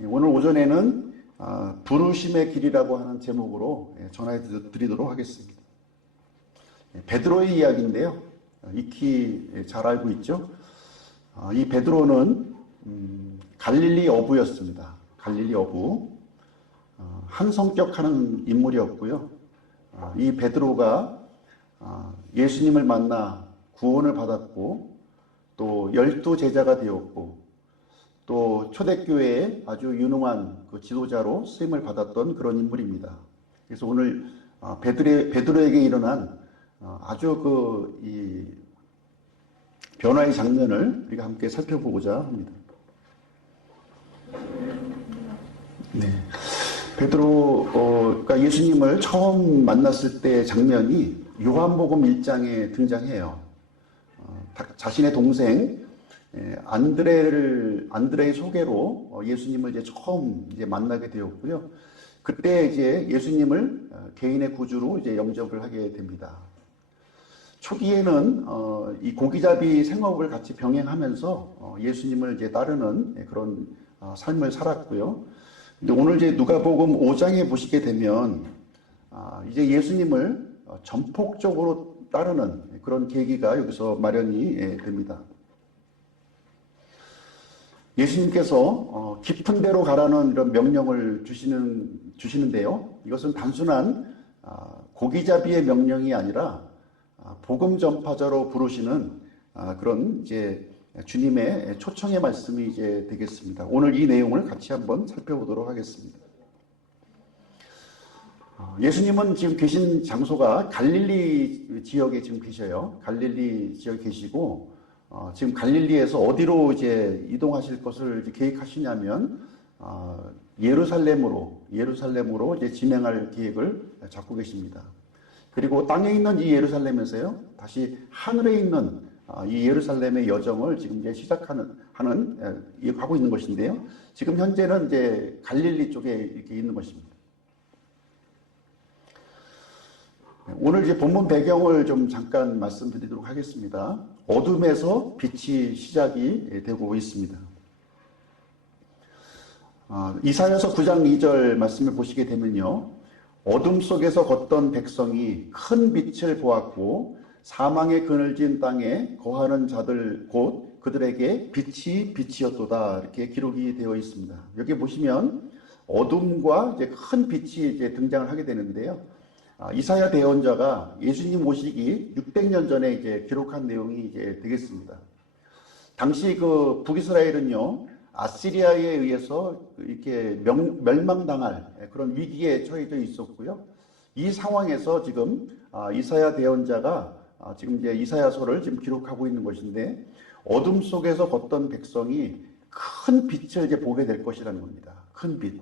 오늘 오전에는 부르심의 길이라고 하는 제목으로 전해 드리도록 하겠습니다. 베드로의 이야기인데요. 익히 잘 알고 있죠. 이 베드로는 갈릴리 어부였습니다. 갈릴리 어부. 한 성격하는 인물이었고요. 이 베드로가 예수님을 만나 구원을 받았고 또 12제자가 되었고 또 초대교회의 아주 유능한 그 지도자로 쓰임을 받았던 그런 인물입니다. 그래서 오늘 베드로에게 일어난 아주 이 변화의 장면을 우리가 함께 살펴보고자 합니다. 네. 베드로가 예수님을 처음 만났을 때 장면이 요한복음 1장에 등장해요. 자신의 동생 안드레의 소개로 예수님을 이제 처음 만나게 되었고요. 그때 이제 예수님을 개인의 구주로 이제 영접을 하게 됩니다. 초기에는 이 고기잡이 생업을 같이 병행하면서 예수님을 이제 따르는 그런 삶을 살았고요. 근데 오늘 이제 누가복음 5장에 보시게 되면 이제 예수님을 전폭적으로 따르는 그런 계기가 여기서 마련이 됩니다. 예수님께서 깊은 데로 가라는 이런 명령을 주시는데요. 이것은 단순한 고기잡이의 명령이 아니라 복음 전파자로 부르시는 그런 이제 주님의 초청의 말씀이 이제 되겠습니다. 오늘 이 내용을 같이 한번 살펴보도록 하겠습니다. 예수님은 지금 계신 장소가 갈릴리 지역에 지금 계셔요. 갈릴리 지역에 계시고 지금 갈릴리에서 어디로 이제 이동하실 것을 이제 계획하시냐면 예루살렘으로 이제 진행할 계획을 잡고 계십니다. 그리고 땅에 있는 이 예루살렘에서요 다시 하늘에 있는 이 예루살렘의 여정을 지금 이제 하고 있는 것인데요. 지금 현재는 이제 갈릴리 쪽에 이렇게 있는 것입니다. 오늘 이제 본문 배경을 좀 잠깐 말씀드리도록 하겠습니다. 어둠에서 빛이 시작이 되고 있습니다. 이사야서 9장 2절 말씀을 보시게 되면요. 어둠 속에서 걷던 백성이 큰 빛을 보았고 사망의 그늘진 땅에 거하는 자들 곧 그들에게 빛이었도다 이렇게 기록이 되어 있습니다. 여기 보시면 어둠과 이제 큰 빛이 이제 등장을 하게 되는데요. 이사야 대언자가 예수님 오시기 600년 전에 이제 기록한 내용이 이제 되겠습니다. 당시 그 북이스라엘은요, 아시리아에 의해서 이렇게 멸망당할 그런 위기에 처해져 있었고요. 이 상황에서 지금 이사야 대언자가 지금 이제 이사야서를 지금 기록하고 있는 것인데 어둠 속에서 걷던 백성이 큰 빛을 이제 보게 될 것이라는 겁니다. 큰 빛.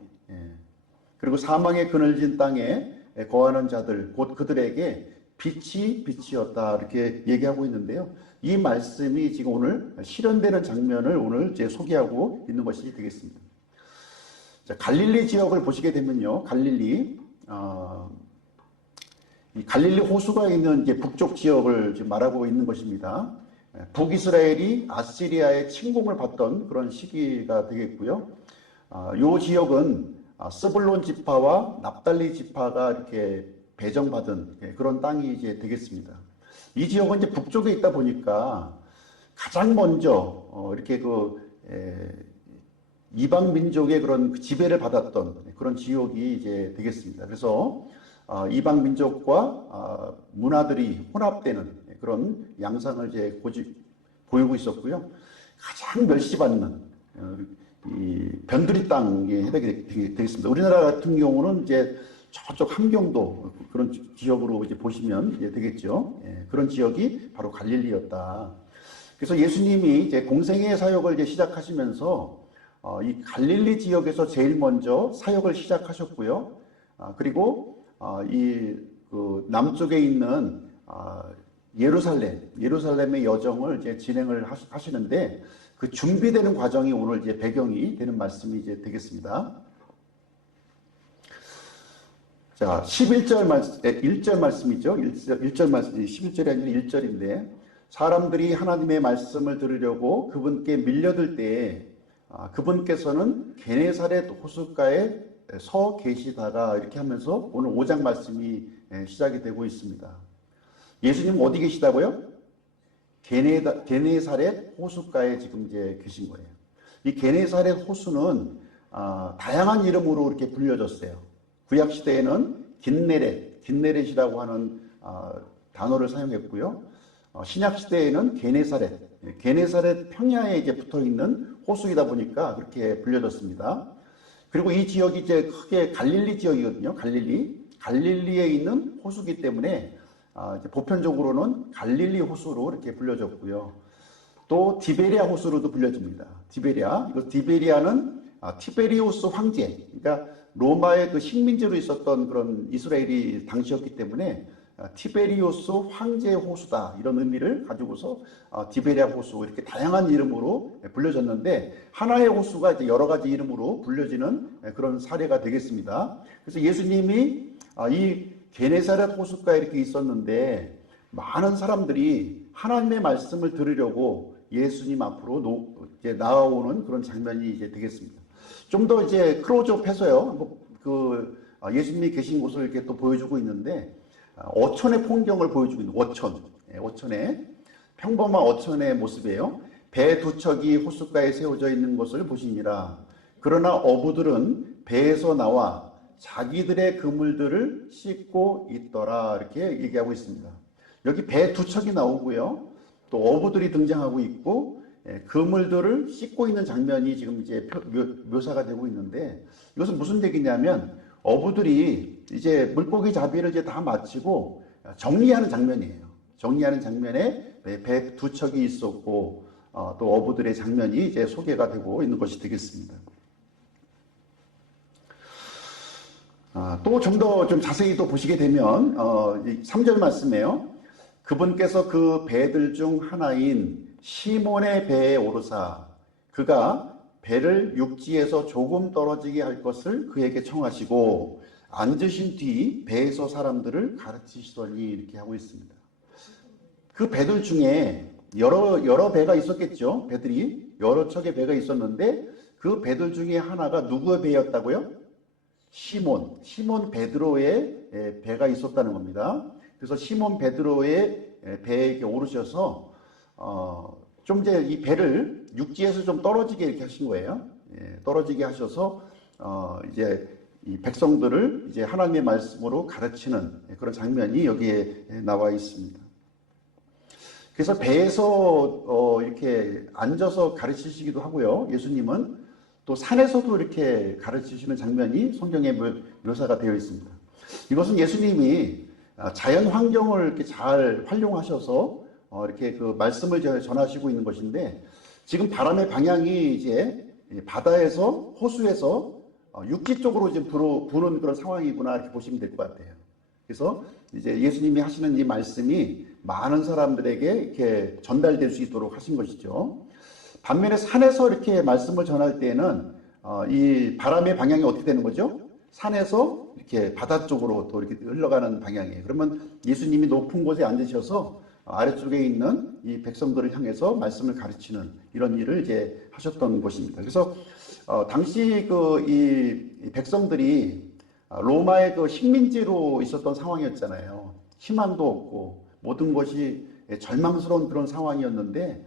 그리고 사망의 그늘진 땅에 거하는 자들 곧 그들에게 빛이었다 이렇게 얘기하고 있는데요. 이 말씀이 지금 오늘 실현되는 장면을 오늘 이제 소개하고 있는 것이 되겠습니다. 자, 갈릴리 지역을 보시게 되면요, 이 갈릴리 호수가 있는 이제 북쪽 지역을 지금 말하고 있는 것입니다. 북이스라엘이 아시리아의 침공을 받던 그런 시기가 되겠고요. 이 지역은 스불론 지파와 납달리 지파가 이렇게 배정받은 그런 땅이 이제 되겠습니다. 이 지역은 이제 북쪽에 있다 보니까 가장 먼저 이렇게 이방 민족의 그런 지배를 받았던 그런 지역이 이제 되겠습니다. 그래서 이방 민족과 문화들이 혼합되는 그런 양상을 이제 보이고 있었고요. 가장 멸시받는 이 변두리 땅에 해당이 되겠습니다. 우리나라 같은 경우는 이제 저쪽 함경도 그런 지역으로 이제 보시면 이제 되겠죠. 그런 지역이 바로 갈릴리였다. 그래서 예수님이 이제 공생의 사역을 이제 시작하시면서 이 갈릴리 지역에서 제일 먼저 사역을 시작하셨고요. 그리고 그 남쪽에 있는 예루살렘의 여정을 이제 진행을 하시는데 그 준비되는 과정이 오늘 이제 배경이 되는 말씀이 이제 되겠습니다. 자, 1절 말씀이죠. 1절 말씀이 11절이 아니라 1절인데 사람들이 하나님의 말씀을 들으려고 그분께 밀려들 때에 그분께서는 게네사렛 호숫가에 서 계시다가 이렇게 하면서 오늘 5장 말씀이 시작이 되고 있습니다. 예수님 어디 계시다고요? 게네사렛 호숫가에 지금 이제 계신 거예요. 이 게네사렛 호수는 다양한 이름으로 이렇게 불려졌어요. 구약 시대에는 긴네렛이라고 하는 단어를 사용했고요. 신약 시대에는 게네사렛 평야에 이제 붙어 있는 호수이다 보니까 그렇게 불려졌습니다. 그리고 이 지역이 이제 크게 갈릴리 지역이거든요. 갈릴리에 있는 호수기 때문에 이제 보편적으로는 갈릴리 호수로 이렇게 불려졌고요. 또 디베리아 호수로도 불려집니다. 디베리아는 티베리우스 황제, 그러니까 로마의 그 식민지로 있었던 그런 이스라엘이 당시였기 때문에 티베리우스 황제 호수다 이런 의미를 가지고서 디베리아 호수 이렇게 다양한 이름으로 불려졌는데 하나의 호수가 이제 여러 가지 이름으로 불려지는 그런 사례가 되겠습니다. 그래서 예수님이 이 게네사렛 호숫가에 이렇게 있었는데 많은 사람들이 하나님의 말씀을 들으려고 예수님 앞으로 이제 나아오는 그런 장면이 이제 되겠습니다. 좀 더 이제 클로즈업해서요. 예수님이 계신 곳을 이렇게 또 보여주고 있는데 어촌의 풍경을 보여주고 있는 어촌의 평범한 어촌의 모습이에요. 배 두 척이 호숫가에 세워져 있는 것을 보시니라. 그러나 어부들은 배에서 나와 자기들의 그물들을 씻고 있더라. 이렇게 얘기하고 있습니다. 여기 배 두 척이 나오고요. 또 어부들이 등장하고 있고 그물들을 씻고 있는 장면이 지금 이제 묘사가 되고 있는데 이것은 무슨 얘기냐면 어부들이 이제 물고기 잡이를 이제 다 마치고 정리하는 장면이에요. 정리하는 장면에 배 두 척이 있었고 또 어부들의 장면이 이제 소개가 되고 있는 것이 되겠습니다. 또 좀 더 좀 자세히 또 보시게 되면 3절 말씀이에요. 그분께서 그 배들 중 하나인 시몬의 배에 오르사 그가 배를 육지에서 조금 떨어지게 할 것을 그에게 청하시고 앉으신 뒤 배에서 사람들을 가르치시더니 이렇게 하고 있습니다. 그 배들 중에 여러 배가 있었겠죠. 배들이 여러 척의 배가 있었는데 그 배들 중에 하나가 누구의 배였다고요? 시몬 베드로의 배가 있었다는 겁니다. 그래서 시몬 베드로의 배에 오르셔서 좀 이제 이 배를 육지에서 좀 떨어지게 이렇게 하신 거예요. 떨어지게 하셔서 이제 이 백성들을 이제 하나님의 말씀으로 가르치는 그런 장면이 여기에 나와 있습니다. 그래서 배에서 이렇게 앉아서 가르치시기도 하고요. 예수님은 또 산에서도 이렇게 가르치시는 장면이 성경에 묘사가 되어 있습니다. 이것은 예수님이 자연 환경을 이렇게 잘 활용하셔서 이렇게 그 말씀을 전하시고 있는 것인데 지금 바람의 방향이 이제 바다에서 호수에서 육지 쪽으로 지금 부는 그런 상황이구나 이렇게 보시면 될 것 같아요. 그래서 이제 예수님이 하시는 이 말씀이 많은 사람들에게 이렇게 전달될 수 있도록 하신 것이죠. 반면에 산에서 이렇게 말씀을 전할 때는 이 바람의 방향이 어떻게 되는 거죠? 산에서 이렇게 바다 쪽으로 또 이렇게 흘러가는 방향이에요. 그러면 예수님이 높은 곳에 앉으셔서 아래쪽에 있는 이 백성들을 향해서 말씀을 가르치는 이런 일을 이제 하셨던 것입니다. 그래서 당시 이 백성들이 로마의 그 식민지로 있었던 상황이었잖아요. 희망도 없고 모든 것이 절망스러운 그런 상황이었는데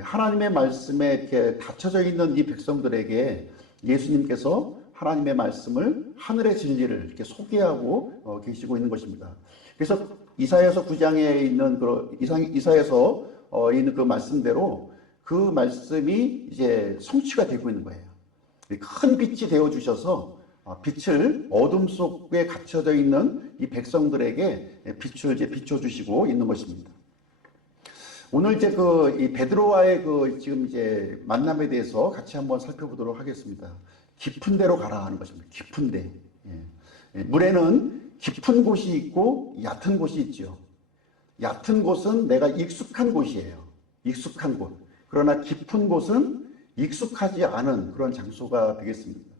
하나님의 말씀에 이렇게 닫혀져 있는 이 백성들에게 예수님께서 하나님의 말씀을 하늘의 진리를 이렇게 소개하고 계시고 있는 것입니다. 그래서 이사야서 9장에 있는 이사야서 있는 그 말씀대로 그 말씀이 이제 성취가 되고 있는 거예요. 큰 빛이 되어 주셔서 빛을 어둠 속에 갇혀져 있는 이 백성들에게 빛을 이제 비춰 주시고 있는 것입니다. 오늘 이제 이 베드로와의 지금 이제 만남에 대해서 같이 한번 살펴보도록 하겠습니다. 깊은 데로 가라 하는 것입니다. 깊은 데. 물에는 깊은 곳이 있고 얕은 곳이 있죠. 얕은 곳은 내가 익숙한 곳이에요. 익숙한 곳. 그러나 깊은 곳은 익숙하지 않은 그런 장소가 되겠습니다.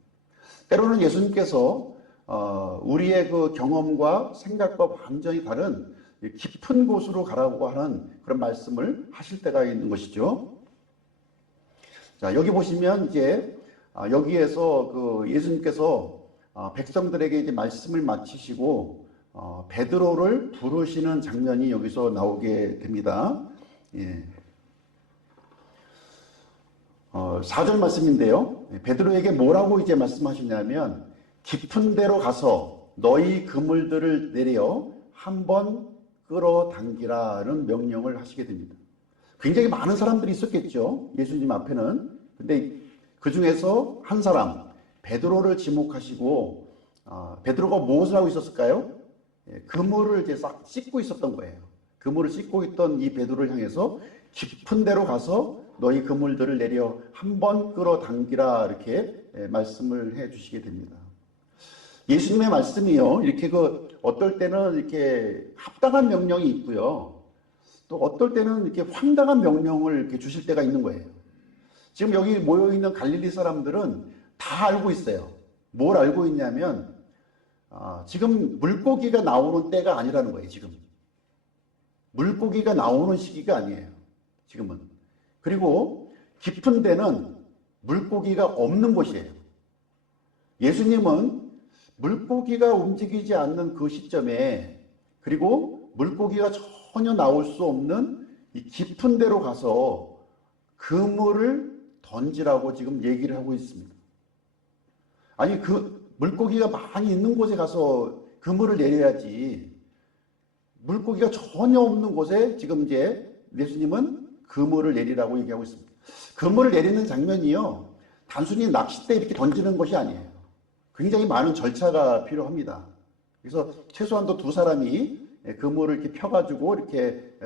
때로는 예수님께서 우리의 그 경험과 생각과 완전히 다른 깊은 곳으로 가라고 하는 그런 말씀을 하실 때가 있는 것이죠. 자, 여기 보시면 이제 여기에서 그 예수님께서 백성들에게 이제 말씀을 마치시고 베드로를 부르시는 장면이 여기서 나오게 됩니다. 예. 4절 말씀인데요. 베드로에게 뭐라고 이제 말씀하시냐면 깊은 데로 가서 너희 그물들을 내려 한번 끌어당기라는 명령을 하시게 됩니다. 굉장히 많은 사람들이 있었겠죠. 예수님 앞에는. 근데 그 중에서 한 사람 베드로를 지목하시고 베드로가 무엇을 하고 있었을까요? 그물을 이제 싹 씻고 있었던 거예요. 그물을 씻고 있던 이 베드로를 향해서 깊은 데로 가서 너희 그물들을 내려 한번 끌어당기라 이렇게 말씀을 해 주시게 됩니다. 예수님의 말씀이요. 이렇게 어떨 때는 이렇게 합당한 명령이 있고요. 또 어떨 때는 이렇게 황당한 명령을 이렇게 주실 때가 있는 거예요. 지금 여기 모여 있는 갈릴리 사람들은 다 알고 있어요. 뭘 알고 있냐면 지금 물고기가 나오는 때가 아니라는 거예요. 지금 물고기가 나오는 시기가 아니에요. 지금은. 그리고 깊은 데는 물고기가 없는 곳이에요. 예수님은 물고기가 움직이지 않는 그 시점에 그리고 물고기가 전혀 나올 수 없는 이 깊은 데로 가서 그물을 던지라고 지금 얘기를 하고 있습니다. 아니 그 물고기가 많이 있는 곳에 가서 그물을 내려야지 물고기가 전혀 없는 곳에 지금 이제 예수님은 그물을 내리라고 얘기하고 있습니다. 그물을 내리는 장면이요. 단순히 낚싯대 이렇게 던지는 것이 아니에요. 굉장히 많은 절차가 필요합니다. 그래서 최소한도 두 사람이 그물을 이렇게 펴가지고 이렇게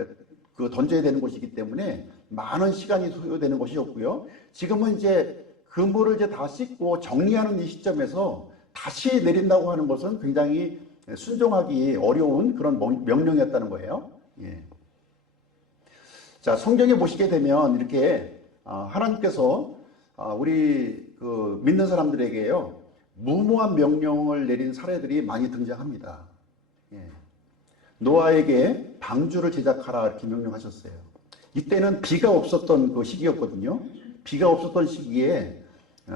던져야 되는 것이기 때문에 많은 시간이 소요되는 것이었고요. 지금은 이제 그물을 이제 다 씻고 정리하는 이 시점에서 다시 내린다고 하는 것은 굉장히 순종하기 어려운 그런 명령이었다는 거예요. 예. 자, 성경에 보시게 되면 이렇게 하나님께서 우리 그 믿는 사람들에게요 무모한 명령을 내린 사례들이 많이 등장합니다. 예. 노아에게 방주를 제작하라 이렇게 명령하셨어요. 이때는 비가 없었던 그 시기였거든요. 비가 없었던 시기에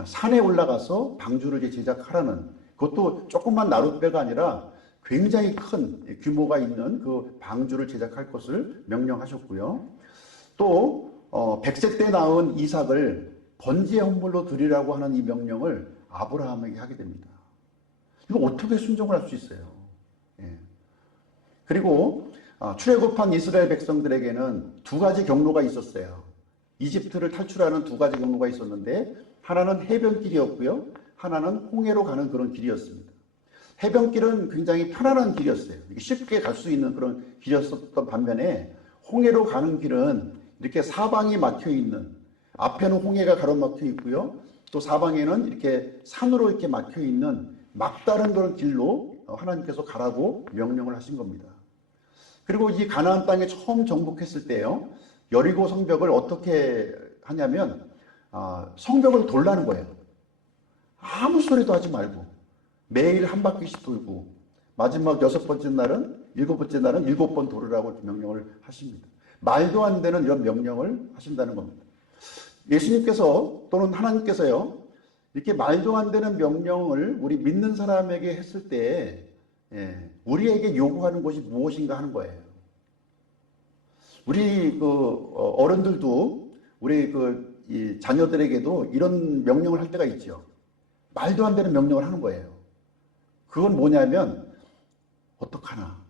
산에 올라가서 방주를 제작하라는 그것도 조그만 나룻배가 아니라 굉장히 큰 규모가 있는 그 방주를 제작할 것을 명령하셨고요. 또 100세 때 낳은 이삭을 번제의 헌물로 드리라고 하는 이 명령을 아브라함에게 하게 됩니다. 이거 어떻게 순종을 할 수 있어요? 예. 그리고 출애굽한 이스라엘 백성들에게는 두 가지 경로가 있었어요. 이집트를 탈출하는 두 가지 경로가 있었는데 하나는 해변길이었고요. 하나는 홍해로 가는 그런 길이었습니다. 해변길은 굉장히 편안한 길이었어요. 쉽게 갈 수 있는 그런 길이었었던 반면에 홍해로 가는 길은 이렇게 사방이 막혀 있는 앞에는 홍해가 가로막혀 있고요. 또 사방에는 이렇게 산으로 이렇게 막혀 있는 막다른 그런 길로 하나님께서 가라고 명령을 하신 겁니다. 그리고 이 가나안 땅에 처음 정복했을 때요. 여리고 성벽을 어떻게 하냐면 성벽을 돌라는 거예요. 아무 소리도 하지 말고 매일 한 바퀴씩 돌고 마지막 6번째 날은 7번째 날은 7번 돌으라고 명령을 하십니다. 말도 안 되는 이런 명령을 하신다는 겁니다. 예수님께서 또는 하나님께서요 이렇게 말도 안 되는 명령을 우리 믿는 사람에게 했을 때 우리에게 요구하는 것이 무엇인가 하는 거예요. 우리 어른들도 우리 이 자녀들에게도 이런 명령을 할 때가 있죠. 말도 안 되는 명령을 하는 거예요. 그건 뭐냐면 어떡하나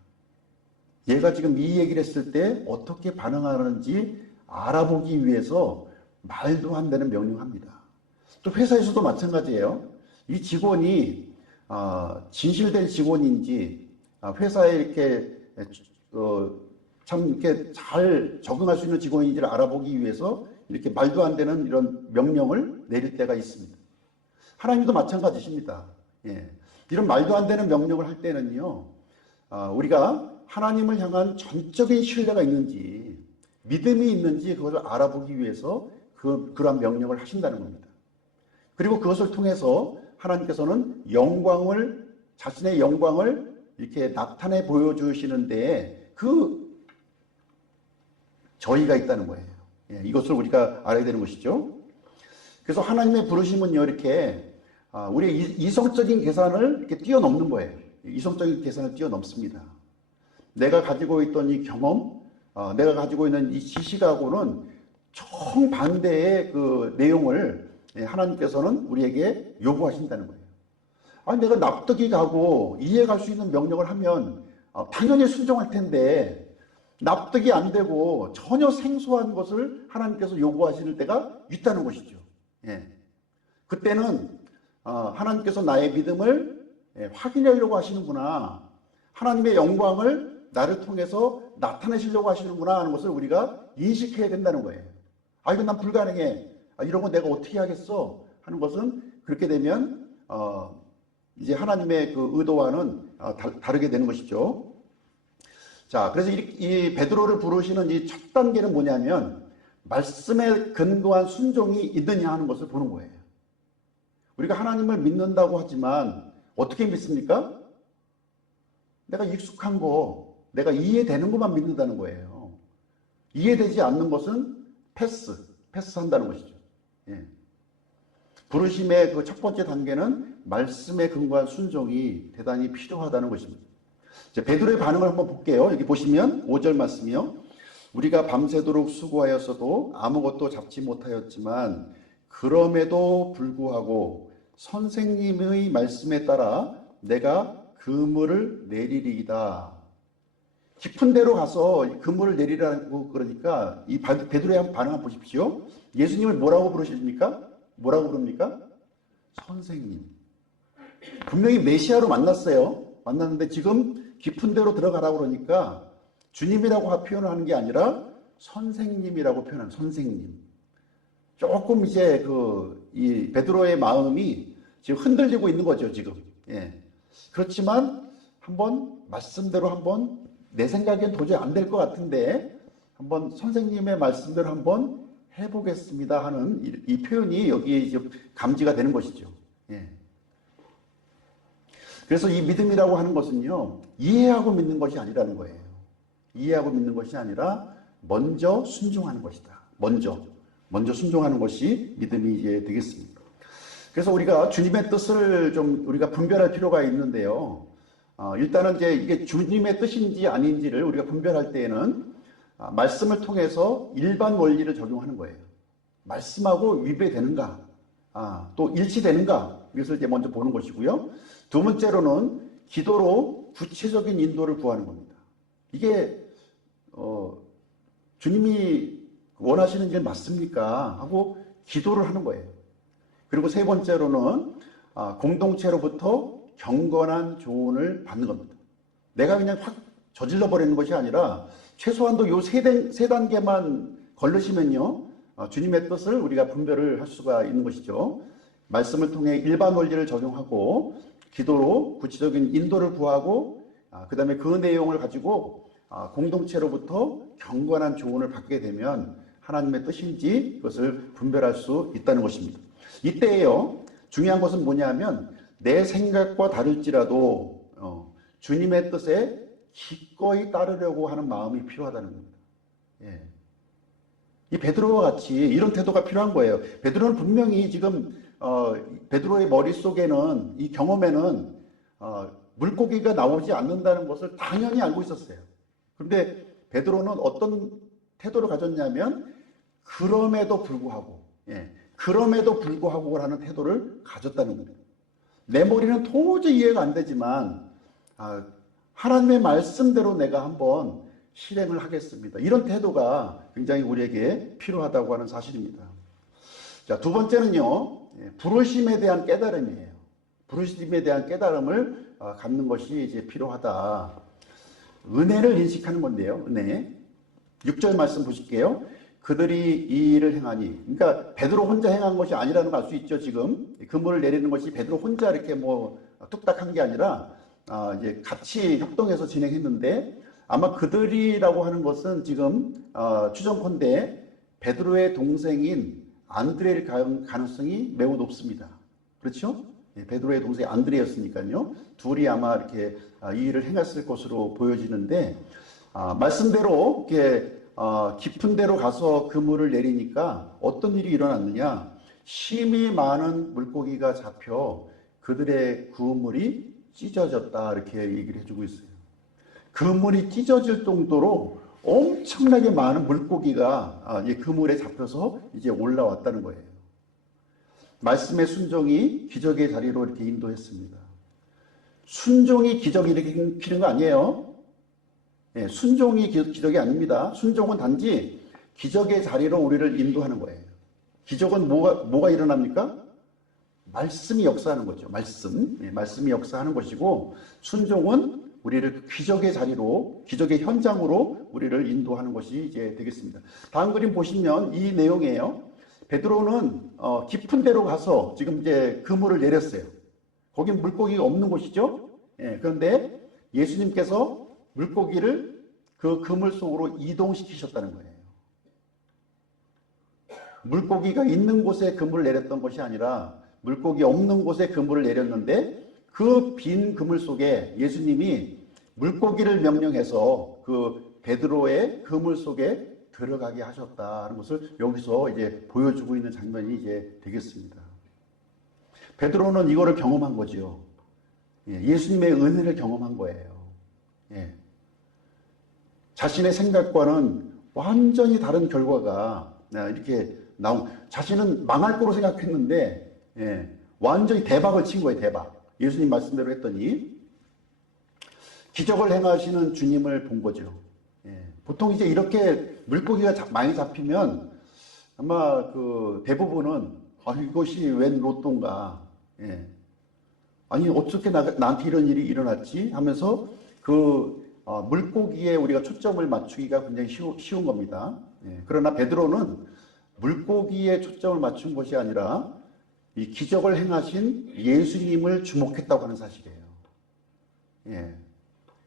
얘가 지금 이 얘기를 했을 때 어떻게 반응하는지 알아보기 위해서 말도 안 되는 명령합니다. 또 회사에서도 마찬가지예요. 이 직원이 진실된 직원인지 회사에 이렇게 참 이렇게 잘 적응할 수 있는 직원인지를 알아보기 위해서 이렇게 말도 안 되는 이런 명령을 내릴 때가 있습니다. 하나님도 마찬가지십니다. 예. 이런 말도 안 되는 명령을 할 때는요, 우리가 하나님을 향한 전적인 신뢰가 있는지, 믿음이 있는지 그것을 알아보기 위해서 그러한 명령을 하신다는 겁니다. 그리고 그것을 통해서 하나님께서는 자신의 영광을 이렇게 나타내 보여주시는데 저희가 있다는 거예요. 예, 이것을 우리가 알아야 되는 것이죠. 그래서 하나님의 부르심은요, 이렇게 우리의 이성적인 계산을 이렇게 뛰어넘는 거예요. 이성적인 계산을 뛰어넘습니다. 내가 가지고 있던 이 경험, 내가 가지고 있는 이 지식하고는 정반대의 그 내용을 하나님께서는 우리에게 요구하신다는 거예요. 아니, 내가 납득이 가고 이해갈 수 있는 명령을 하면 당연히 순종할 텐데, 납득이 안 되고 전혀 생소한 것을 하나님께서 요구하시는 때가 있다는 것이죠. 예. 그때는 하나님께서 나의 믿음을 확인하려고 하시는구나, 하나님의 영광을 나를 통해서 나타내시려고 하시는구나 하는 것을 우리가 인식해야 된다는 거예요. 이건 난 불가능해, 이런 거 내가 어떻게 하겠어 하는 것은, 그렇게 되면 이제 하나님의 그 의도와는 다르게 되는 것이죠. 자, 그래서 이 베드로를 부르시는 이 첫 단계는 뭐냐면, 말씀에 근거한 순종이 있느냐 하는 것을 보는 거예요. 우리가 하나님을 믿는다고 하지만 어떻게 믿습니까? 내가 익숙한 거, 내가 이해되는 것만 믿는다는 거예요. 이해되지 않는 것은 패스한다는 것이죠. 예. 부르심의 그 첫 번째 단계는 말씀에 근거한 순종이 대단히 필요하다는 것입니다. 베드로의 반응을 한번 볼게요. 여기 보시면 5절 말씀이요. 우리가 밤새도록 수고하였어도 아무것도 잡지 못하였지만 그럼에도 불구하고 선생님의 말씀에 따라 내가 그물을 내리리이다. 깊은 데로 가서 그물을 내리라고 그러니까 이 베드로의 반응 한번 보십시오. 예수님을 뭐라고 부르십니까? 뭐라고 부릅니까? 선생님. 분명히 메시아로 만났는데 지금 깊은 데로 들어가라고 그러니까 주님이라고 표현을 하는 게 아니라 선생님이라고 표현하는, 선생님. 조금 이제 이 베드로의 마음이 지금 흔들리고 있는 거죠, 지금. 예. 그렇지만 말씀대로 내 생각엔 도저히 안 될 것 같은데 한번 선생님의 말씀대로 한번 해보겠습니다 하는 이 표현이 여기에 이제 감지가 되는 것이죠. 예. 그래서 이 믿음이라고 하는 것은요, 이해하고 믿는 것이 아니라는 거예요. 이해하고 믿는 것이 아니라 먼저 순종하는 것이다. 먼저 순종하는 것이 믿음이 이제 되겠습니다. 그래서 우리가 주님의 뜻을 좀 우리가 분별할 필요가 있는데요. 일단은 이제 이게 주님의 뜻인지 아닌지를 우리가 분별할 때에는 말씀을 통해서 일반 원리를 적용하는 거예요. 말씀하고 위배되는가, 또 일치되는가, 이것을 이제 먼저 보는 것이고요. 두 번째로는 기도로 구체적인 인도를 구하는 겁니다. 이게 주님이 원하시는 게 맞습니까? 하고 기도를 하는 거예요. 그리고 세 번째로는 공동체로부터 경건한 조언을 받는 겁니다. 내가 그냥 확 저질러 버리는 것이 아니라 최소한도 요 세 단계만 걸르시면요, 주님의 뜻을 우리가 분별을 할 수가 있는 것이죠. 말씀을 통해 일반 원리를 적용하고 기도로 구체적인 인도를 구하고 그 다음에 그 내용을 가지고 공동체로부터 경건한 조언을 받게 되면 하나님의 뜻인지 그것을 분별할 수 있다는 것입니다. 이때에요, 중요한 것은 뭐냐면 내 생각과 다를지라도 주님의 뜻에 기꺼이 따르려고 하는 마음이 필요하다는 겁니다. 예. 이 베드로와 같이 이런 태도가 필요한 거예요. 베드로는 분명히 지금 베드로의 머릿속에는, 이 경험에는 물고기가 나오지 않는다는 것을 당연히 알고 있었어요. 그런데 베드로는 어떤 태도를 가졌냐면 그럼에도 불구하고, 그럼에도 불구하고라는 태도를 가졌다는 겁니다. 내 머리는 도저히 이해가 안 되지만 하나님의 말씀대로 내가 한번 실행을 하겠습니다. 이런 태도가 굉장히 우리에게 필요하다고 하는 사실입니다. 자, 두 번째는요, 부르심에 대한 깨달음이에요. 부르심에 대한 깨달음을 갖는 것이 이제 필요하다. 은혜를 인식하는 건데요, 은혜. 6절 말씀 보실게요. 그들이 이 일을 행하니, 그러니까 베드로 혼자 행한 것이 아니라는 걸 알 수 있죠. 지금 그물을 내리는 것이 베드로 혼자 이렇게 뚝딱 한 게 아니라 이제 같이 협동해서 진행했는데, 아마 그들이라고 하는 것은 지금 추정컨대 베드로의 동생인 안드레일 가능성이 매우 높습니다. 그렇죠? 베드로의 동생이 안드레였으니까요. 둘이 아마 이렇게 이 일을 행했을 것으로 보여지는데, 말씀대로 이렇게 깊은 데로 가서 그물을 내리니까 어떤 일이 일어났느냐? 심히 많은 물고기가 잡혀 그들의 그물이 찢어졌다 이렇게 얘기를 해주고 있어요. 그물이 찢어질 정도로 엄청나게 많은 물고기가 이제 그물에 잡혀서 이제 올라왔다는 거예요. 말씀의 순종이 기적의 자리로 이렇게 인도했습니다. 순종이 기적을 일으키는 거 아니에요. 예, 순종이 기적이 아닙니다. 순종은 단지 기적의 자리로 우리를 인도하는 거예요. 기적은 뭐가 일어납니까? 말씀이 역사하는 거죠. 말씀이 역사하는 것이고, 순종은 우리를 기적의 자리로, 기적의 현장으로 우리를 인도하는 것이 이제 되겠습니다. 다음 그림 보시면 이 내용이에요. 베드로는 깊은 데로 가서 지금 이제 그물을 내렸어요. 거긴 물고기가 없는 곳이죠. 예, 그런데 예수님께서 물고기를 그 그물 속으로 이동시키셨다는 거예요. 물고기가 있는 곳에 그물을 내렸던 것이 아니라 물고기 없는 곳에 그물을 내렸는데 그 빈 그물 속에 예수님이 물고기를 명령해서 그 베드로의 그물 속에 들어가게 하셨다는 것을 여기서 이제 보여주고 있는 장면이 이제 되겠습니다. 베드로는 이거를 경험한 거죠. 예수님의 은혜를 경험한 거예요. 예. 자신의 생각과는 완전히 다른 결과가 이렇게 자신은 망할 거로 생각했는데 완전히 대박을 친 거예요. 대박. 예수님 말씀대로 했더니 기적을 행하시는 주님을 본 거죠. 보통 이제 이렇게 물고기가 많이 잡히면 아마 그 대부분은 이것이 웬 로또인가. 아니 어떻게 나한테 이런 일이 일어났지 하면서 그 물고기에 우리가 초점을 맞추기가 굉장히 쉬운 겁니다. 그러나 베드로는 물고기에 초점을 맞춘 것이 아니라 이 기적을 행하신 예수님을 주목했다고 하는 사실이에요.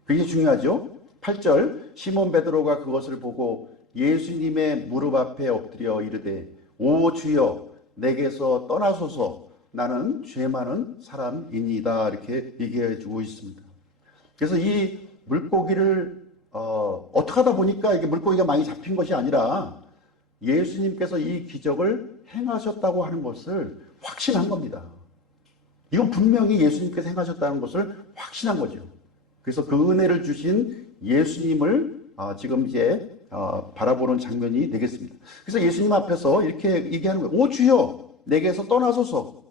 그게 중요하죠. 8절 시몬 베드로가 그것을 보고 예수님의 무릎 앞에 엎드려 이르되 오 주여 내게서 떠나소서 나는 죄 많은 사람이니이다 이렇게 얘기해 주고 있습니다. 그래서 이 물고기를 어떻게 하다 보니까 이게 물고기가 많이 잡힌 것이 아니라 예수님께서 이 기적을 행하셨다고 하는 것을 확신한 겁니다. 이건 분명히 예수님께서 행하셨다는 것을 확신한 거죠. 그래서 그 은혜를 주신 예수님을 지금 이제 바라보는 장면이 되겠습니다. 그래서 예수님 앞에서 이렇게 얘기하는 거예요. 오 주여 내게서 떠나소서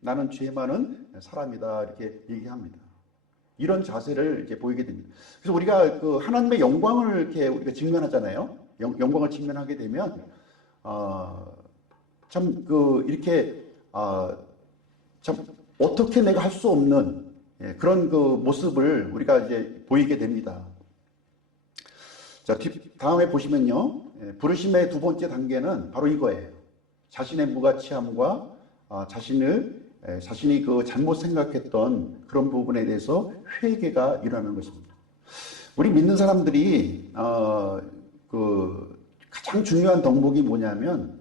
나는 죄 많은 사람이다 이렇게 얘기합니다. 이런 자세를 이제 보이게 됩니다. 그래서 우리가 그 하나님의 영광을 이렇게 우리가 직면하잖아요. 영광을 직면하게 되면 참 그 이렇게 참 어떻게 내가 할 수 없는 그런 그 모습을 우리가 이제 보이게 됩니다. 자, 다음에 보시면요. 부르심의 두 번째 단계는 바로 이거예요. 자신의 무가치함과 자신이 그 잘못 생각했던 그런 부분에 대해서 회개가 일어나는 것입니다. 우리 믿는 사람들이 그 가장 중요한 덕목이 뭐냐면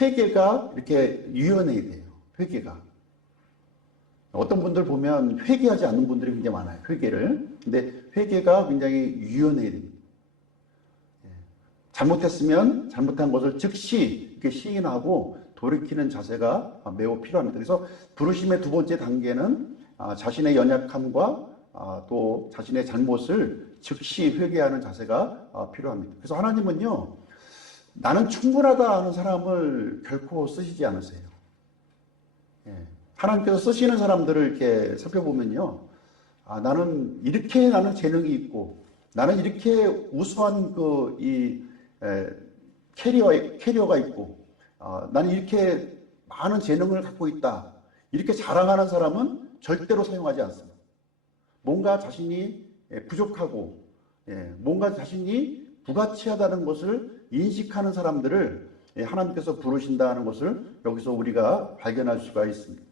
회개가 이렇게 유연해야 돼요. 회개가. 어떤 분들 보면 회개하지 않는 분들이 굉장히 많아요. 회개를. 근데 회개가 굉장히 유연해야 됩니다. 잘못했으면 잘못한 것을 즉시 이렇게 시인하고 돌이키는 자세가 매우 필요합니다. 그래서 부르심의 두 번째 단계는 자신의 연약함과 또 자신의 잘못을 즉시 회개하는 자세가 필요합니다. 그래서 하나님은요, 나는 충분하다 하는 사람을 결코 쓰시지 않으세요. 하나님께서 쓰시는 사람들을 이렇게 살펴보면요, 나는 재능이 있고, 나는 이렇게 우수한 캐리어가 있고, 나는 이렇게 많은 재능을 갖고 있다. 이렇게 자랑하는 사람은 절대로 사용하지 않습니다. 뭔가 자신이 부족하고, 뭔가 자신이 부가치하다는 것을 인식하는 사람들을 하나님께서 부르신다는 것을 여기서 우리가 발견할 수가 있습니다.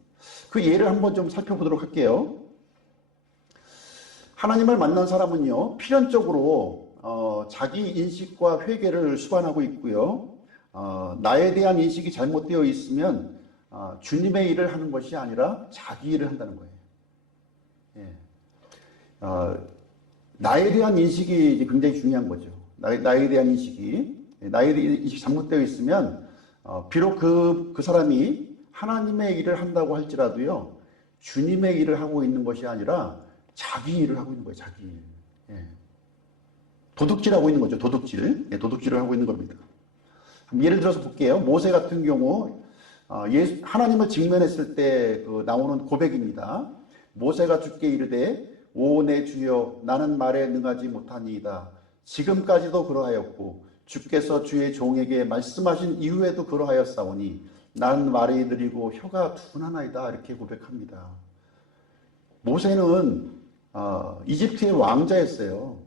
그 예를 한번 좀 살펴보도록 할게요. 하나님을 만난 사람은요, 필연적으로 자기 인식과 회개를 수반하고 있고요. 나에 대한 인식이 잘못되어 있으면 주님의 일을 하는 것이 아니라 자기 일을 한다는 거예요. 나에 대한 인식이 굉장히 중요한 거죠. 나에 대한 인식이 잘못되어 있으면 비록 그 사람이 하나님의 일을 한다고 할지라도요, 주님의 일을 하고 있는 것이 아니라 자기 일을 하고 있는 거예요, 자기 일. 예. 도둑질하고 있는 거죠, 도둑질. 예, 도둑질을 하고 있는 겁니다. 예를 들어서 볼게요. 모세 같은 경우, 하나님을 직면했을 때 나오는 고백입니다. 모세가 주께 이르되, 오 내 주여, 나는 말에 능하지 못하니이다. 지금까지도 그러하였고, 주께서 주의 종에게 말씀하신 이후에도 그러하였사오니, 나는 말이 느리고 혀가 둔하나이다. 이렇게 고백합니다. 모세는 이집트의 왕자였어요.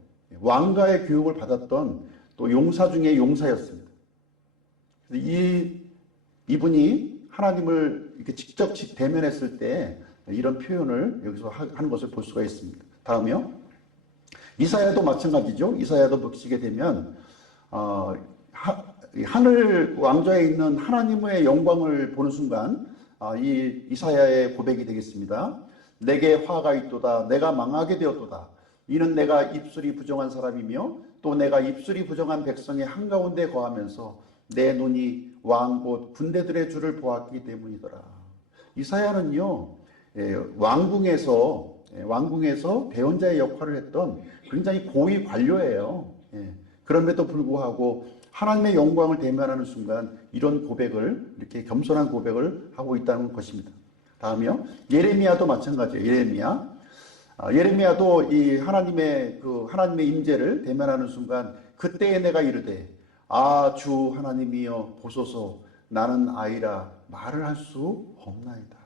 왕가의 교육을 받았던 또 용사 중에 용사였습니다. 이분이 하나님을 이렇게 직접 대면했을 때 이런 표현을 여기서 하는 것을 볼 수가 있습니다. 다음이요. 이사야도 마찬가지죠. 이사야도 보시게 되면 하늘 왕좌에 있는 하나님의 영광을 보는 순간 이 이사야의 고백이 되겠습니다. 내게 화가 있도다. 내가 망하게 되었도다. 이는 내가 입술이 부정한 사람이며 또 내가 입술이 부정한 백성의 한가운데 거하면서 내 눈이 왕 곧 군대들의 주를 보았기 때문이더라. 이사야는요, 왕궁에서 대원자의 역할을 했던 굉장히 고위 관료예요. 그럼에도 불구하고 하나님의 영광을 대면하는 순간 이런 고백을, 이렇게 겸손한 고백을 하고 있다는 것입니다. 다음이요. 예레미야도 마찬가지예요. 예레미야도 이 하나님의 임재를 대면하는 순간 그때에 내가 이르되 주 하나님이여 보소서 나는 아이라 말을 할 수 없나이다.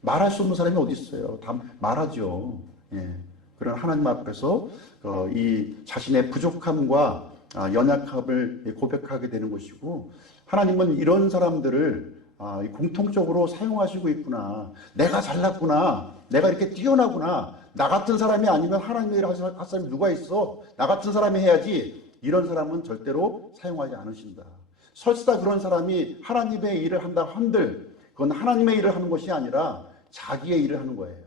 말할 수 없는 사람이 어디 있어요? 다 말하죠. 그런 하나님 앞에서 이 자신의 부족함과 연약함을 고백하게 되는 것이고, 하나님은 이런 사람들을 공통적으로 사용하시고 있구나. 내가 잘났구나. 내가 이렇게 뛰어나구나. 나 같은 사람이 아니면 하나님의 일을 할 사람이 누가 있어? 나 같은 사람이 해야지. 이런 사람은 절대로 사용하지 않으신다. 설사 그런 사람이 하나님의 일을 한다 한들 그건 하나님의 일을 하는 것이 아니라 자기의 일을 하는 거예요.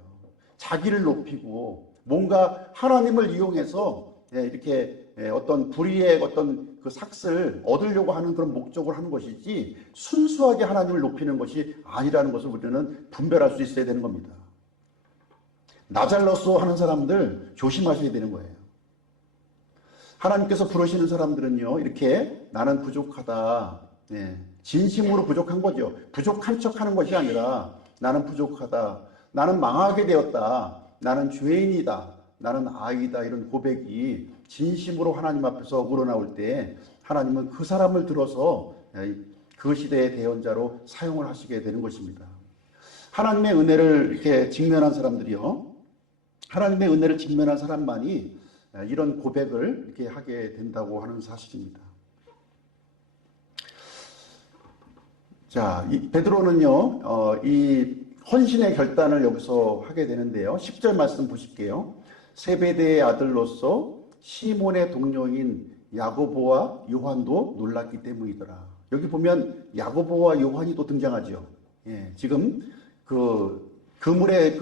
자기를 높이고 뭔가 하나님을 이용해서 이렇게 어떤 불의의 어떤 그 삭을 얻으려고 하는 그런 목적을 하는 것이지 순수하게 하나님을 높이는 것이 아니라는 것을 우리는 분별할 수 있어야 되는 겁니다. 나 잘났어 하는 사람들 조심하셔야 되는 거예요. 하나님께서 부르시는 사람들은요, 이렇게 나는 부족하다. 진심으로 부족한 거죠. 부족한 척 하는 것이 아니라 나는 부족하다. 나는 망하게 되었다. 나는 죄인이다. 나는 아이다. 이런 고백이 진심으로 하나님 앞에서 우러나올 때 하나님은 그 사람을 들어서 그 시대의 대언자로 사용을 하시게 되는 것입니다. 하나님의 은혜를 이렇게 직면한 사람들이요. 하나님의 은혜를 직면한 사람만이 이런 고백을 이렇게 하게 된다고 하는 사실입니다. 자, 베드로는요, 이 헌신의 결단을 여기서 하게 되는데요. 10절 말씀 보실게요. 세베대의 아들로서 시몬의 동료인 야고보와 요한도 놀랐기 때문이더라. 여기 보면 야고보와 요한이 또 등장하죠. 지금 그물에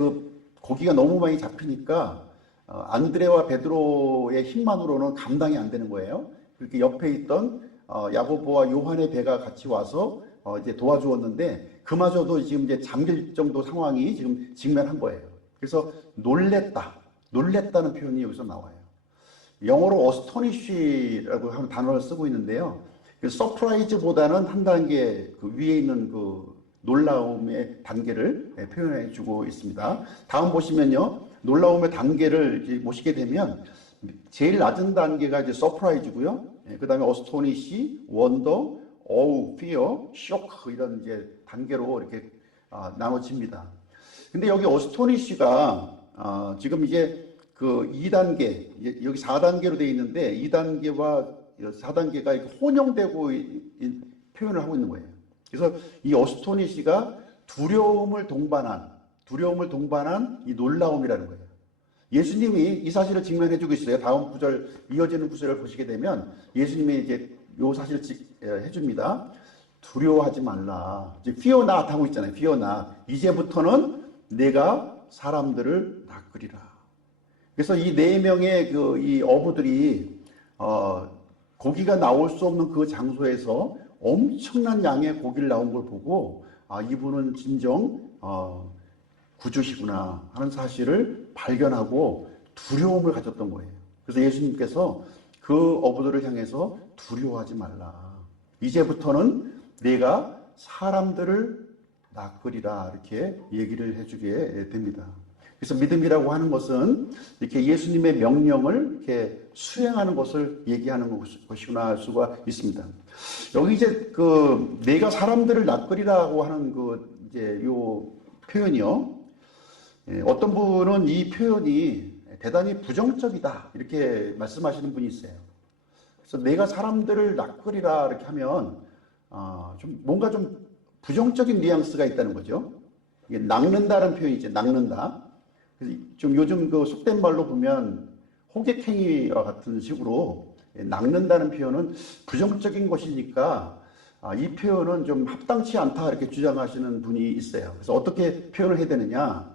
고기가 너무 많이 잡히니까 안드레와 베드로의 힘만으로는 감당이 안 되는 거예요. 그렇게 옆에 있던 야고보와 요한의 배가 같이 와서 이제 도와주었는데 그마저도 지금 이제 잠길 정도 상황이 지금 직면한 거예요. 그래서 놀랬다는 표현이 여기서 나와요. 영어로 astonish라고 하는 단어를 쓰고 있는데요. 서프라이즈보다는 한 단계 위에 있는 놀라움의 단계를 표현해 주고 있습니다. 다음 보시면요. 놀라움의 단계를 이제 보시게 되면 제일 낮은 단계가 이제 서프라이즈고요. 그 다음에 어스토니시, 원더, 어우, 피어, 쇼크 이런 이제 단계로 이렇게 나눠집니다. 근데 여기 어스토니시가 지금 이제 그 2단계, 여기 4단계로 되어 있는데 2단계와 4단계가 이렇게 혼용되고 표현을 하고 있는 거예요. 그래서 이 어스토니시가 두려움을 동반한 이 놀라움이라는 거예요. 예수님이 이 사실을 직면해 주고 있어요. 다음 구절, 이어지는 구절을 보시게 되면 예수님이 이제 요 사실을 해줍니다. 두려워하지 말라. 이제 fear not 하고 있잖아요. fear not. 이제부터는 내가 사람들을 낚으리라. 그래서 이 4명의 이 어부들이 고기가 나올 수 없는 그 장소에서 엄청난 양의 고기를 나온 걸 보고 이분은 진정 구주시구나 하는 사실을 발견하고 두려움을 가졌던 거예요. 그래서 예수님께서 그 어부들을 향해서 두려워하지 말라. 이제부터는 내가 사람들을 낚으리라 이렇게 얘기를 해주게 됩니다. 그래서 믿음이라고 하는 것은 이렇게 예수님의 명령을 이렇게 수행하는 것을 얘기하는 것이구나 할 수가 있습니다. 여기 이제 내가 사람들을 낚으리라고 하는 이제 요 표현이요. 어떤 분은 이 표현이 대단히 부정적이다 이렇게 말씀하시는 분이 있어요. 그래서 내가 사람들을 낚으리라 이렇게 하면 좀 뭔가 좀 부정적인 뉘앙스가 있다는 거죠. 이게 낚는다는 표현이죠. 낚는다. 그래서 좀 요즘 속된 말로 보면 호객행위와 같은 식으로 낚는다는 표현은 부정적인 것이니까 이 표현은 좀 합당치 않다 이렇게 주장하시는 분이 있어요. 그래서 어떻게 표현을 해야 되느냐?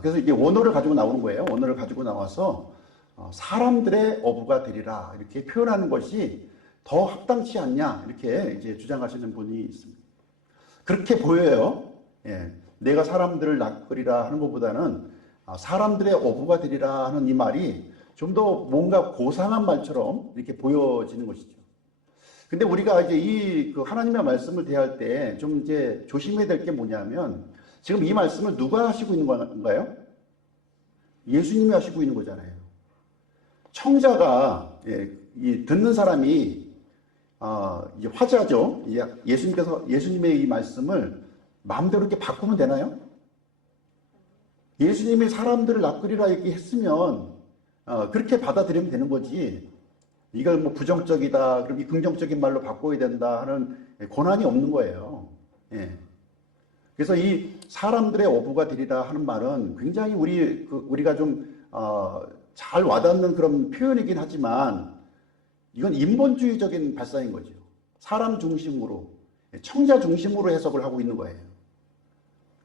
그래서 이게 원어를 가지고 나오는 거예요. 원어를 가지고 나와서 사람들의 어부가 되리라 이렇게 표현하는 것이 더 합당치 않냐 이렇게 이제 주장하시는 분이 있습니다. 그렇게 보여요. 예, 내가 사람들을 낚으리라 하는 것보다는 사람들의 어부가 되리라 하는 이 말이 좀 더 뭔가 고상한 말처럼 이렇게 보여지는 것이죠. 근데 우리가 이제 이 하나님의 말씀을 대할 때 좀 이제 조심해야 될 게 뭐냐면 지금 이 말씀을 누가 하시고 있는 건가요? 예수님이 하시고 있는 거잖아요. 청자가 듣는 사람이 이제 화자죠. 예수님의 이 말씀을 마음대로 이렇게 바꾸면 되나요? 예수님이 사람들을 낚으리라 이렇게 했으면 그렇게 받아들이면 되는 거지. 이걸 뭐 부정적이다, 그럼 이 긍정적인 말로 바꿔야 된다 하는 권한이 없는 거예요. 예. 그래서 이 사람들의 어부가 되리라 하는 말은 굉장히 우리가 좀 잘 와닿는 그런 표현이긴 하지만 이건 인본주의적인 발상인 거죠. 사람 중심으로, 청자 중심으로 해석을 하고 있는 거예요.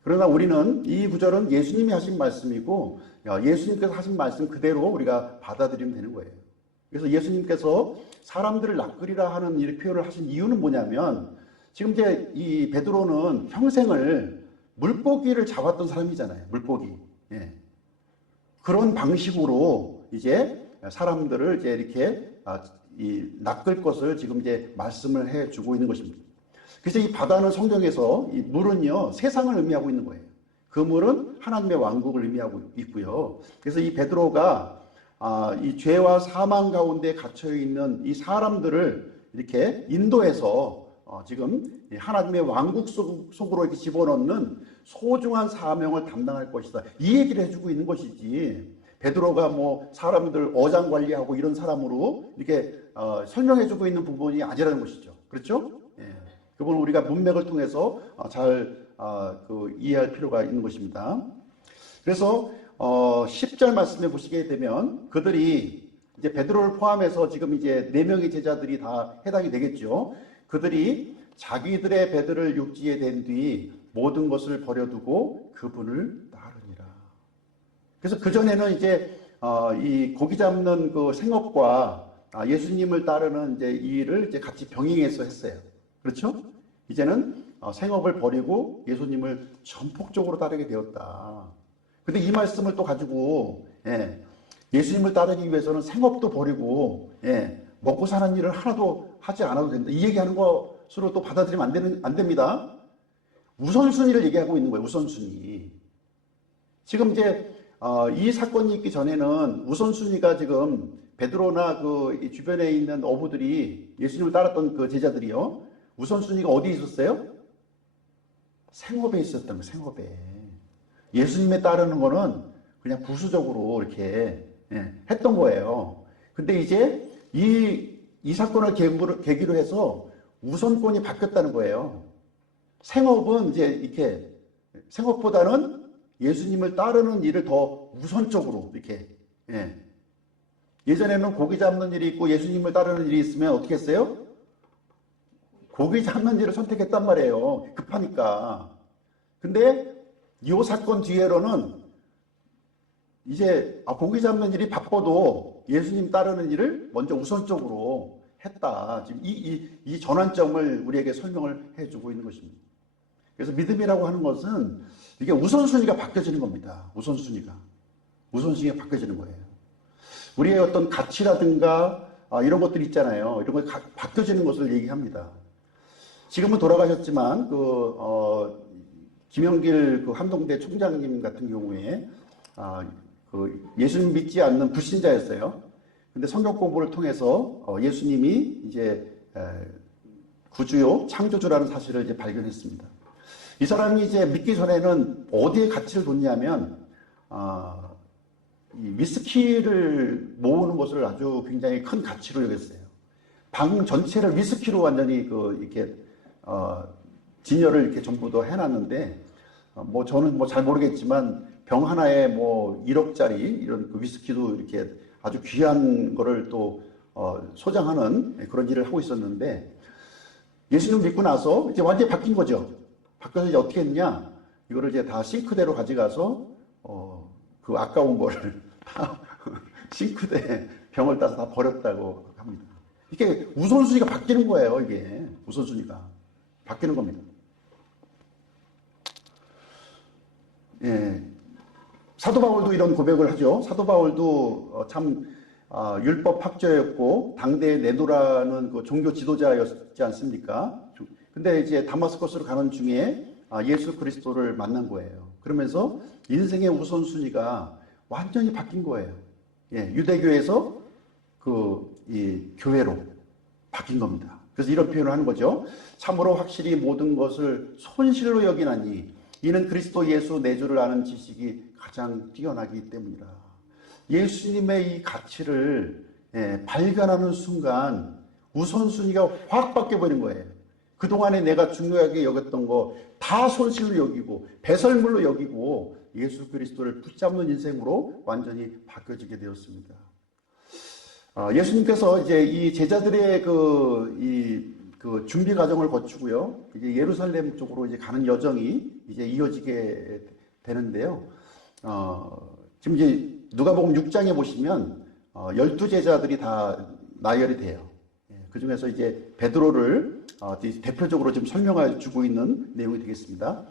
그러나 우리는 이 구절은 예수님이 하신 말씀이고 예수님께서 하신 말씀 그대로 우리가 받아들이면 되는 거예요. 그래서 예수님께서 사람들을 낚으리라 하는 이 표현을 하신 이유는 뭐냐면 지금 이제 이 베드로는 평생을 물고기를 잡았던 사람이잖아요. 물고기. 예. 그런 방식으로 이제 사람들을 이제 이렇게 낚을 것을 지금 이제 말씀을 해주고 있는 것입니다. 그래서 이 바다는 성경에서 이 물은요 세상을 의미하고 있는 거예요. 그 물은 하나님의 왕국을 의미하고 있고요. 그래서 이 베드로가 이 죄와 사망 가운데 갇혀 있는 이 사람들을 이렇게 인도해서 지금 하나님의 왕국 속으로 이렇게 집어넣는 소중한 사명을 담당할 것이다. 이 얘기를 해주고 있는 것이지. 베드로가 뭐 사람들 어장 관리하고 이런 사람으로 이렇게 설명해주고 있는 부분이 아니라는 것이죠. 그렇죠? 예. 그건 우리가 문맥을 통해서 잘 이해할 필요가 있는 것입니다. 그래서 10절 말씀에 보시게 되면 그들이 이제 베드로를 포함해서 지금 이제 4명의 제자들이 다 해당이 되겠죠. 그들이 자기들의 배들을 육지에 댄 뒤 모든 것을 버려두고 그분을 따르니라. 그래서 그전에는 이제 이 고기 잡는 그 생업과 예수님을 따르는 이제 이 일을 이제 같이 병행해서 했어요. 그렇죠? 이제는 생업을 버리고 예수님을 전폭적으로 따르게 되었다. 근데 이 말씀을 또 가지고 예수님을 따르기 위해서는 생업도 버리고 먹고 사는 일을 하나도 하지 않아도 된다. 이 얘기하는 것으로 또 받아들이면 안 됩니다. 우선순위를 얘기하고 있는 거예요. 우선순위. 지금 이제 이 사건이 있기 전에는 우선순위가 지금 베드로나 그 주변에 있는 어부들이 예수님을 따랐던 그 제자들이요. 우선순위가 어디 있었어요? 생업에 있었던 거예요. 생업에. 예수님에 따르는 거는 그냥 부수적으로 이렇게 했던 거예요. 근데 이제 이 사건을 계기로 해서 우선권이 바뀌었다는 거예요. 생업은 이제 이렇게 생업보다는 예수님을 따르는 일을 더 우선적으로 이렇게 예전에는 고기 잡는 일이 있고 예수님을 따르는 일이 있으면 어떻게 했어요? 고기 잡는 일을 선택했단 말이에요. 급하니까. 근데 이 사건 뒤에로는 이제 고기 잡는 일이 바빠도 예수님 따르는 일을 먼저 우선적으로 했다. 지금 이 전환점을 우리에게 설명을 해주고 있는 것입니다. 그래서 믿음이라고 하는 것은 이게 우선순위가 바뀌어지는 겁니다. 우선순위가 바뀌어지는 거예요. 우리의 어떤 가치라든가 이런 것들이 있잖아요. 이런 거 바뀌어지는 것을 얘기합니다. 지금은 돌아가셨지만 김영길 한동대 총장님 같은 경우에 예수님 믿지 않는 불신자였어요. 근데 성경 공부를 통해서 예수님이 이제 구주요 창조주라는 사실을 이제 발견했습니다. 이 사람이 이제 믿기 전에는 어디에 가치를 뒀냐면 이 위스키를 모으는 것을 아주 굉장히 큰 가치로 여겼어요. 방 전체를 위스키로 완전히 이렇게 진열을 이렇게 전부 다 해놨는데 저는 잘 모르겠지만 병 하나에 1억짜리 이런 위스키도 이렇게 아주 귀한 거를 또 소장하는 그런 일을 하고 있었는데 예수님 믿고 나서 이제 완전히 바뀐 거죠. 바뀌어서 이제 어떻게 했냐? 이거를 이제 다 싱크대로 가져가서 그 아까운 거를 다 싱크대에 병을 따서 다 버렸다고 합니다. 이게 우선순위가 바뀌는 거예요. 이게 우선순위가 바뀌는 겁니다. 예, 사도 바울도 이런 고백을 하죠. 사도 바울도 참 율법 학자였고 당대의 네도라는 그 종교 지도자였지 않습니까? 근데 이제 다마스커스로 가는 중에 예수 그리스도를 만난 거예요. 그러면서 인생의 우선순위가 완전히 바뀐 거예요. 예, 유대교에서 이 교회로 바뀐 겁니다. 그래서 이런 표현을 하는 거죠. 참으로 확실히 모든 것을 손실로 여기나니 이는 그리스도 예수 내주를 아는 지식이 가장 뛰어나기 때문이라. 예수님의 이 가치를 발견하는 순간 우선순위가 확 바뀌어버린 거예요. 그동안에 내가 중요하게 여겼던 거 다 손실로 여기고 배설물로 여기고 예수 그리스도를 붙잡는 인생으로 완전히 바뀌어지게 되었습니다. 예수님께서 이제 이 제자들의 그 준비 과정을 거치고요. 이제 예루살렘 쪽으로 이제 가는 여정이 이제 이어지게 되는데요. 지금 이제 누가복음 6장에 보시면 12제자들이 다 나열이 돼요. 그 중에서 이제 베드로를 대표적으로 지금 설명해 주고 있는 내용이 되겠습니다.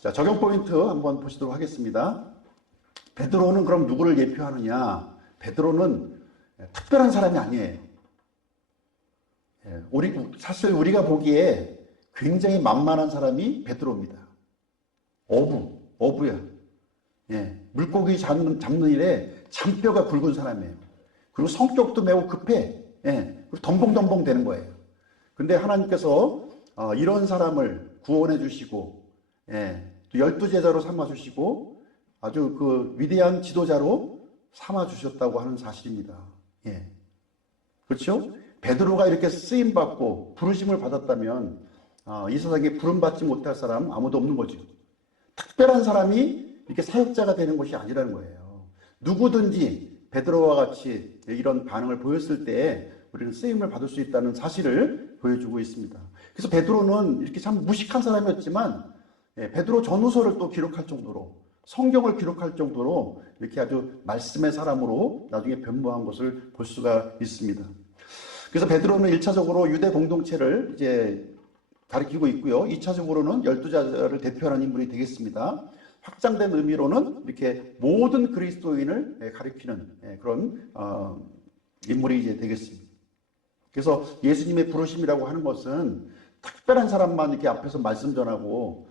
자, 적용 포인트 한번 보시도록 하겠습니다. 베드로는 그럼 누구를 예표하느냐? 베드로는 특별한 사람이 아니에요. 사실 우리가 보기에 굉장히 만만한 사람이 베드로입니다. 어부야. 물고기 잡는 일에 잔뼈가 굵은 사람이에요. 그리고 성격도 매우 급해. 그리고 덤벙덤벙 되는 거예요. 근데 하나님께서 이런 사람을 구원해 주시고, 또 12제자로 삼아 주시고, 아주 그 위대한 지도자로 삼아 주셨다고 하는 사실입니다. 그렇죠? 베드로가 이렇게 쓰임 받고 부르심을 받았다면 이 세상에 부름 받지 못할 사람 아무도 없는 거죠. 특별한 사람이 이렇게 사역자가 되는 것이 아니라는 거예요. 누구든지 베드로와 같이 이런 반응을 보였을 때 우리는 쓰임을 받을 수 있다는 사실을 보여주고 있습니다. 그래서 베드로는 이렇게 참 무식한 사람이었지만 베드로 전후서를 또 기록할 정도로 성경을 기록할 정도로 이렇게 아주 말씀의 사람으로 나중에 변모한 것을 볼 수가 있습니다. 그래서 베드로는 1차적으로 유대 공동체를 이제 가리키고 있고요. 2차적으로는 12자를 대표하는 인물이 되겠습니다. 확장된 의미로는 이렇게 모든 그리스도인을 가리키는 그런 인물이 이제 되겠습니다. 그래서 예수님의 부르심이라고 하는 것은 특별한 사람만 이렇게 앞에서 말씀 전하고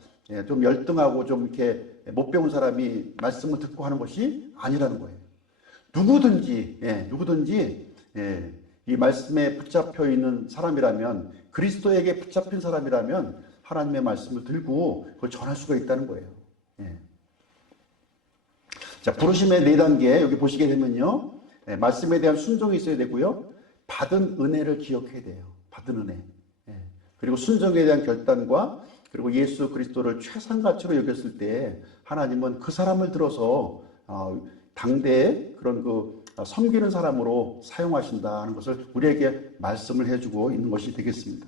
좀 열등하고 좀 이렇게 못 배운 사람이 말씀을 듣고 하는 것이 아니라는 거예요. 누구든지 이 말씀에 붙잡혀 있는 사람이라면, 그리스도에게 붙잡힌 사람이라면 하나님의 말씀을 들고 그걸 전할 수가 있다는 거예요. 자, 부르심의 4단계 여기 보시게 되면요. 말씀에 대한 순종이 있어야 되고요. 받은 은혜를 기억해야 돼요. 받은 은혜. 그리고 순종에 대한 결단과 그리고 예수 그리스도를 최상가치로 여겼을 때 하나님은 그 사람을 들어서 당대의 그런 섬기는 사람으로 사용하신다는 것을 우리에게 말씀을 해주고 있는 것이 되겠습니다.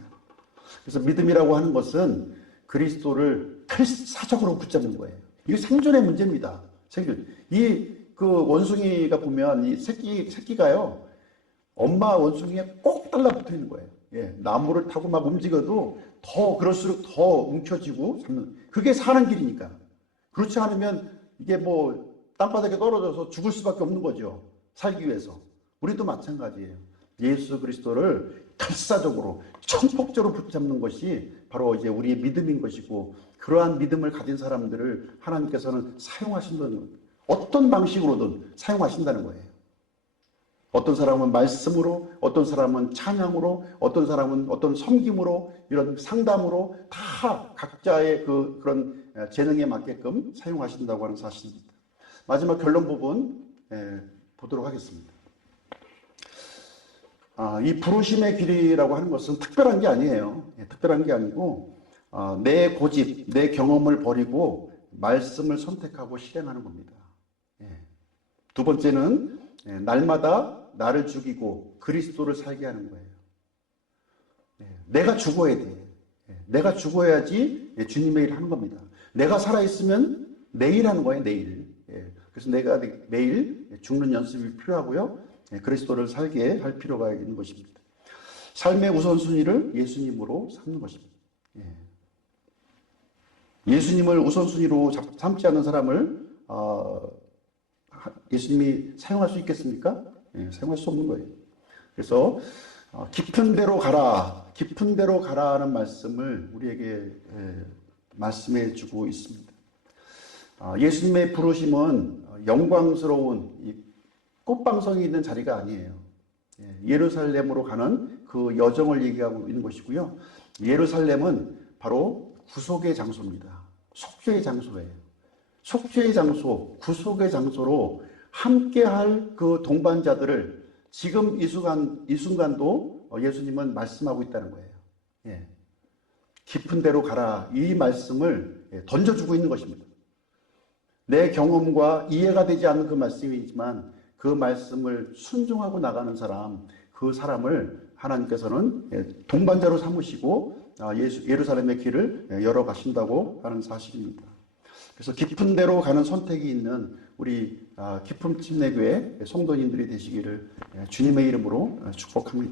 그래서 믿음이라고 하는 것은 그리스도를 필사적으로 붙잡는 거예요. 이게 생존의 문제입니다. 생존. 그 원숭이가 보면 이 새끼가요, 엄마 원숭이에 꼭 달라붙어 있는 거예요. 예, 나무를 타고 막 움직여도 더 그럴수록 더 움켜쥐고 잡는, 그게 사는 길이니까. 그렇지 않으면 이게 뭐 땅바닥에 떨어져서 죽을 수밖에 없는 거죠. 살기 위해서. 우리도 마찬가지예요. 예수 그리스도를 필사적으로 청폭적으로 붙잡는 것이 바로 이제 우리의 믿음인 것이고, 그러한 믿음을 가진 사람들을 하나님께서는 사용하신다는 거예요. 어떤 방식으로든 사용하신다는 거예요. 어떤 사람은 말씀으로, 어떤 사람은 찬양으로, 어떤 사람은 어떤 섬김으로, 이런 상담으로 다 각자의 그런 재능에 맞게끔 사용하신다고 하는 사실입니다. 마지막 결론 부분 보도록 하겠습니다. 이 부르심의 길이라고 하는 것은 특별한 게 아니에요. 특별한 게 아니고 내 고집, 내 경험을 버리고 말씀을 선택하고 실행하는 겁니다. 두 번째는 날마다 나를 죽이고 그리스도를 살게 하는 거예요. 내가 죽어야 돼. 내가 죽어야지 주님의 일을 하는 겁니다. 내가 살아있으면 내일 하는 거예요, 내일. 그래서 내가 매일 죽는 연습이 필요하고요. 그리스도를 살게 할 필요가 있는 것입니다. 삶의 우선순위를 예수님으로 삼는 것입니다. 예수님을 우선순위로 삼지 않는 사람을 예수님이 사용할 수 있겠습니까? 사용할 수 없는 거예요. 그래서 깊은 데로 가라, 깊은 데로 가라는 말씀을 우리에게 말씀해 주고 있습니다. 예수님의 부르심은 영광스러운 꽃방석이 있는 자리가 아니에요. 예루살렘으로 가는 그 여정을 얘기하고 있는 것이고요. 예루살렘은 바로 구속의 장소입니다. 속죄의 장소예요. 속죄의 장소, 구속의 장소로 함께할 그 동반자들을 지금 이 순간도 예수님은 말씀하고 있다는 거예요. 깊은 데로 가라, 이 말씀을 던져주고 있는 것입니다. 내 경험과 이해가 되지 않는 그 말씀이지만 그 말씀을 순종하고 나가는 사람, 그 사람을 하나님께서는 동반자로 삼으시고 예루살렘의 길을 열어 가신다고 하는 사실입니다. 그래서 깊은 데로 가는 선택이 있는 우리 기쁨 침례교회 성도님들이 되시기를 주님의 이름으로 축복합니다.